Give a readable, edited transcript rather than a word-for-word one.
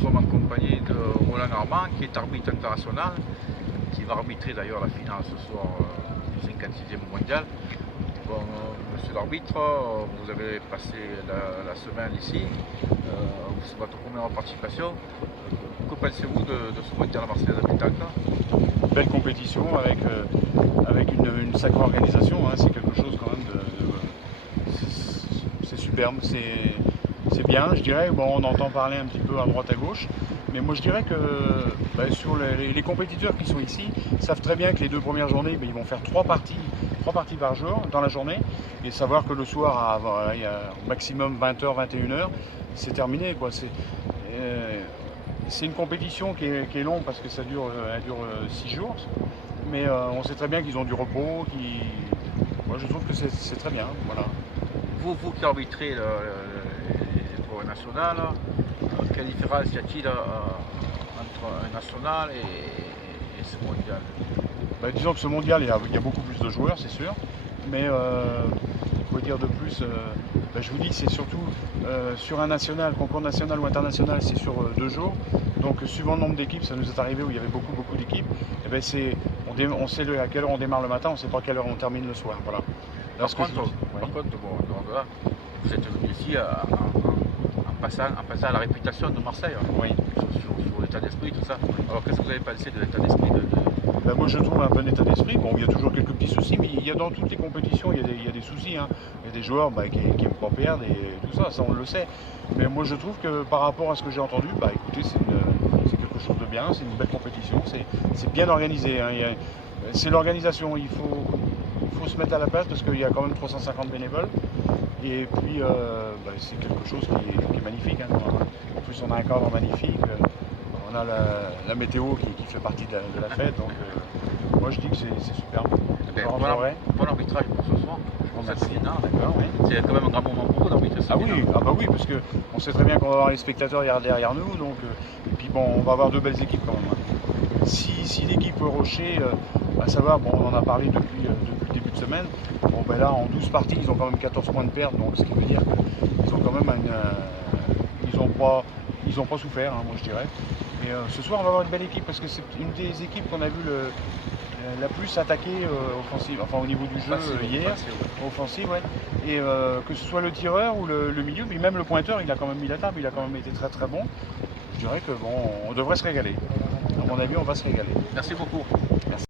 nous sommes en compagnie de Roland Armand, qui est arbitre international, qui va arbitrer d'ailleurs la finale ce soir du 56e mondial. Bon, monsieur l'arbitre, vous avez passé la semaine ici, c'est votre première participation. Que pensez-vous de ce mondial à Marseille de pétanque? Belle compétition avec une sacrée organisation, hein. C'est quelque chose quand même c'est superbe, c'est bien, je dirais. Bon, on entend parler un petit peu à droite à gauche, mais moi je dirais que sur les compétiteurs qui sont ici savent très bien que les 2 premières journées, ils vont faire 3 parties par jour dans la journée, et savoir que le soir il y a au maximum 20h, 21h, c'est terminé, quoi. C'est une compétition qui est longue parce que elle dure 6 jours, mais on sait très bien qu'ils ont du repos. Moi je trouve que c'est très bien. Voilà. Vous qui arbitrez les tournois nationaux, quelle différence y a-t-il entre un national et ce mondial? Disons que ce mondial, il y a beaucoup plus de joueurs, c'est sûr, mais quoi dire de plus, je vous dis, c'est surtout sur un national, concours national ou international, c'est sur 2 jours. Donc suivant le nombre d'équipes, ça nous est arrivé où il y avait beaucoup d'équipes, et on sait à quelle heure on démarre le matin, on ne sait pas à quelle heure on termine le soir. Voilà. Par contre, bon, vous êtes venu ici en passant à la réputation de Marseille, oui, sur l'état d'esprit, tout ça. Alors qu'est-ce que vous avez pensé de l'état d'esprit moi je trouve un bon état d'esprit. Bon, il y a toujours quelques petits soucis, mais il y a dans toutes les compétitions, il y a des soucis, hein. Il y a des joueurs qui n'aiment pas perdre et tout ça, on le sait. Mais moi je trouve que par rapport à ce que j'ai entendu, écoutez, c'est quelque chose de bien, c'est une belle compétition, c'est bien organisé, hein. C'est l'organisation, il faut se mettre à la place parce qu'il y a quand même 350 bénévoles. Et puis c'est quelque chose qui est magnifique, hein. En plus on a un cadre magnifique. On a la météo qui fait partie de la fête, donc moi je dis que c'est super. Bon arbitrage pour ce soir, pour cette finale, d'accord, oui. C'est quand même un grand moment pour vous d'arbitrer ça. Oui, parce qu'on sait très bien qu'on va avoir les spectateurs derrière nous, donc, et puis bon, on va avoir 2 belles équipes quand même, hein. Si l'équipe Rocher, à savoir, bon, on en a parlé depuis le début de semaine, bon là en 12 parties ils ont quand même 14 points de perte, donc ce qui veut dire qu'ils ont quand même ils n'ont pas souffert, hein, moi je dirais. Et ce soir on va avoir une belle équipe parce que c'est une des équipes qu'on a vu la plus attaquée offensive, enfin au niveau du jeu hier, offensive, ouais. Et que ce soit le tireur ou le milieu, mais même le pointeur, il a quand même mis la table, il a quand même été très bon. Je dirais que bon, on devrait se régaler. À mon avis, on va se régaler. Merci beaucoup. Merci.